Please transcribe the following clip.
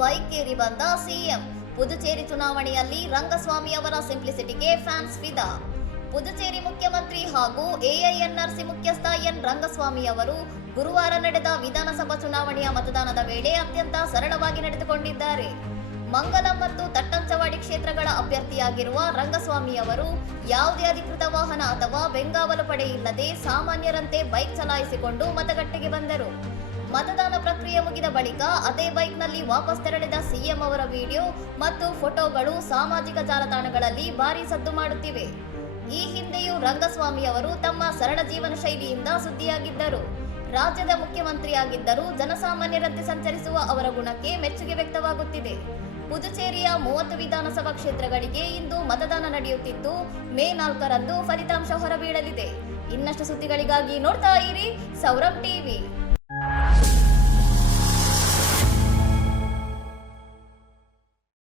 Bike ಏರಿ ಬಂದ CM. Puducherry ಚುನಾವಣೆಯಲ್ಲಿ ರಂಗಸ್ವಾಮಿ ಅವರ ಸಿಂಪ್ಲಿಸಿಟಿಗೆ ಫ್ಯಾನ್ಸ್ ಫಿದಾ. ಪುದುಚೇರಿ ಮುಖ್ಯಮಂತ್ರಿ ಹಾಗೂ ಎಐಎನ್ಆರ್ಸಿ ಮುಖ್ಯಸ್ಥ ಎನ್ ರಂಗಸ್ವಾಮಿ ಅವರು ಗುರುವಾರ ನಡೆದ ವಿಧಾನಸಭಾ ಚುನಾವಣೆಯ ಮತದಾನದ ವೇಳೆ ಅತ್ಯಂತ ಸರಳವಾಗಿ ನಡೆದುಕೊಂಡಿದ್ದಾರೆ. ಮಂಗಲಂ ಮತ್ತು ತಟ್ಟಂಚವಾಡಿ ಕ್ಷೇತ್ರಗಳ ಅಭ್ಯರ್ಥಿಯಾಗಿರುವ ರಂಗಸ್ವಾಮಿ ಅವರು ಯಾವುದೇ ಅಧಿಕೃತ ವಾಹನ ಅಥವಾ ಬೆಂಗಾವಲು ಪಡೆ ಇಲ್ಲದೆ ಸಾಮಾನ್ಯರಂತೆ ಬೈಕ್ ಚಲಾಯಿಸಿಕೊಂಡು ಮತಗಟ್ಟೆಗೆ ಬಂದರು. ಮತದಾನ ಪ್ರಕ್ರಿಯೆ ಮುಗಿದ ಬಳಿಕ ಅದೇ ಬೈಕ್ನಲ್ಲಿ ವಾಪಸ್ ತೆರಳಿದ ಸಿಎಂ ಅವರ ವಿಡಿಯೋ ಮತ್ತು ಫೋಟೋಗಳು ಸಾಮಾಜಿಕ ಜಾಲತಾಣಗಳಲ್ಲಿ ಭಾರೀ ಸದ್ದು ಮಾಡುತ್ತಿವೆ. ಈ ಹಿಂದೆಯೂ ರಂಗಸ್ವಾಮಿ ಅವರು ತಮ್ಮ ಸರಳ ಜೀವನ ಶೈಲಿಯಿಂದ ಸುದ್ದಿಯಾಗಿದ್ದರು. ರಾಜ್ಯದ ಮುಖ್ಯಮಂತ್ರಿಯಾಗಿದ್ದರೂ ಜನಸಾಮಾನ್ಯರಂತೆ ಸಂಚರಿಸುವ ಅವರ ಗುಣಕ್ಕೆ ಮೆಚ್ಚುಗೆ ವ್ಯಕ್ತವಾಗುತ್ತಿದೆ. ಪುದುಚೇರಿಯ 30 ವಿಧಾನಸಭಾ ಕ್ಷೇತ್ರಗಳಿಗೆ ಇಂದು ಮತದಾನ ನಡೆಯುತ್ತಿದ್ದು ಮೇ 4ರಂದು ಫಲಿತಾಂಶ ಹೊರಬೀಳಲಿದೆ. ಇನ್ನಷ್ಟು ಸುದ್ದಿಗಳಿಗಾಗಿ ನೋಡ್ತಾ ಇರಿ ಸೌರಭ್ ಟಿವಿ.